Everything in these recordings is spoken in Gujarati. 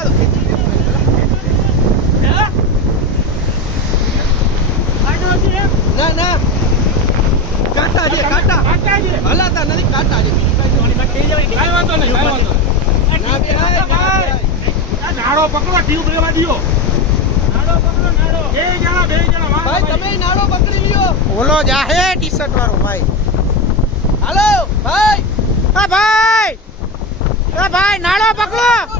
ના પકડી લ્યો ઓલો જાહે ટી શર્ટ ભાઈ હાલો ભાઈ હા ભાઈ હા ભાઈ નાળો પકડો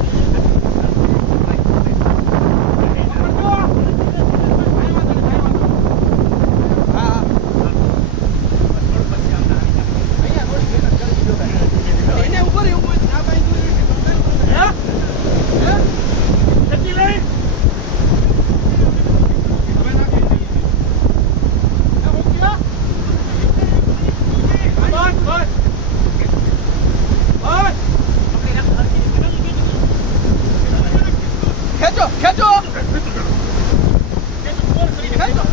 ખેંચો ખેંચો ખેંચો ખેંચો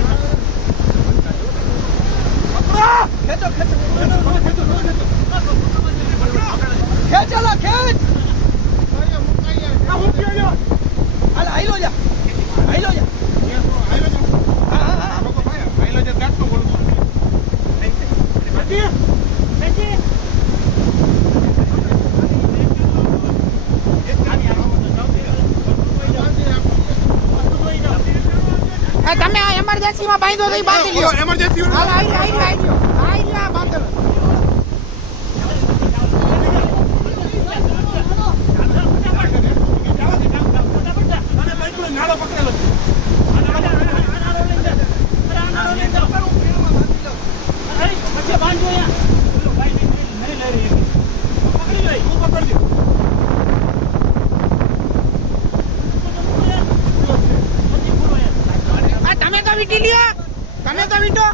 ખેંચ હું ક્યાં જા હાલ આઈલો જા આઈલો જા આઈલો જા હા હા હા આઈલો જા ગાટનો ગોળ ગોળ તમે આ એમરજન્સીમાં બાંધો તો બાંધી લ્યો એમરજન્સી વીટી લ્યો તમે તો વીટો